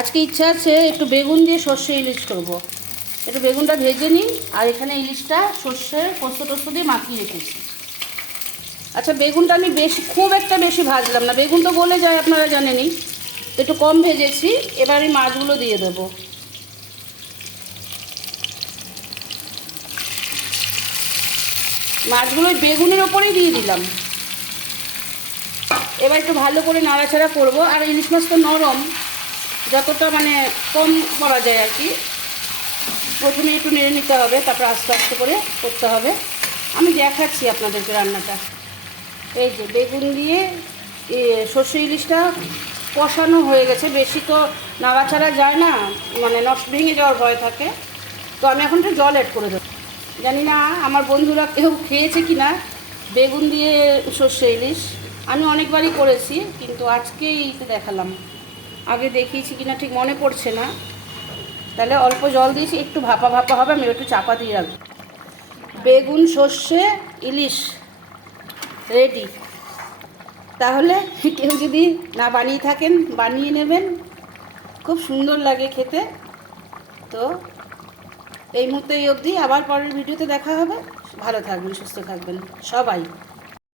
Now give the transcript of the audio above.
আজকে ইচ্ছা আছে একটু বেগুন দিয়ে সর্ষে ইলিশ করব। একটু বেগুনটা ভেজে নিই, আর এখানে ইলিশটা সর্ষে পোস্ত টোস্ত দিয়ে মাখিয়ে রেখেছি। আচ্ছা, বেগুনটা আমি খুব একটা বেশি ভাজলাম না, বেগুন তো গলে যায় আপনারা জানেনই, একটু কম ভেজেছি। এবার আমি মাছগুলো দিয়ে দেবো। মাছগুলো বেগুনের ওপরেই দিয়ে দিলাম। এবার একটু ভালো করে নাড়াচাড়া করব। আর ইলিশ মাছ তো নরম, যতটা মানে কম করা যায় আর কি। প্রথমে একটু নেড়ে নিতে হবে, তারপর আস্তে আস্তে করে করতে হবে। আমি দেখাচ্ছি আপনাদেরকে রান্নাটা। এই যে বেগুন দিয়ে সর্ষে ইলিশটা কষানো হয়ে গেছে। বেশি তো নাড়াচাড়া যায় না, মানে নষ্ট ভেঙে যাওয়ার ভয় থাকে। তো আমি এখন একটু জল অ্যাড করে দেবো। জানি না আমার বন্ধুরা কেউ খেয়েছে কি না বেগুন দিয়ে সর্ষে ইলিশ। আমি অনেকবারই করেছি, কিন্তু আজকেই দেখালাম। আগে দেখিয়েছি কিনা ঠিক মনে পড়ছে না। তাহলে অল্প জল দিয়েছি, একটু ভাপা ভাপা হবে, আমি একটু চাপা দিয়ে রাখবো। বেগুন সর্ষে ইলিশ রেডি। তাহলে কেউ যদি না বানিয়ে থাকেন বানিয়ে নেবেন, খুব সুন্দর লাগে খেতে। তো এই মুহূর্তে এই অবধি, আবার পরের ভিডিওতে দেখা হবে। ভালো থাকবেন, সুস্থ থাকবেন সবাই।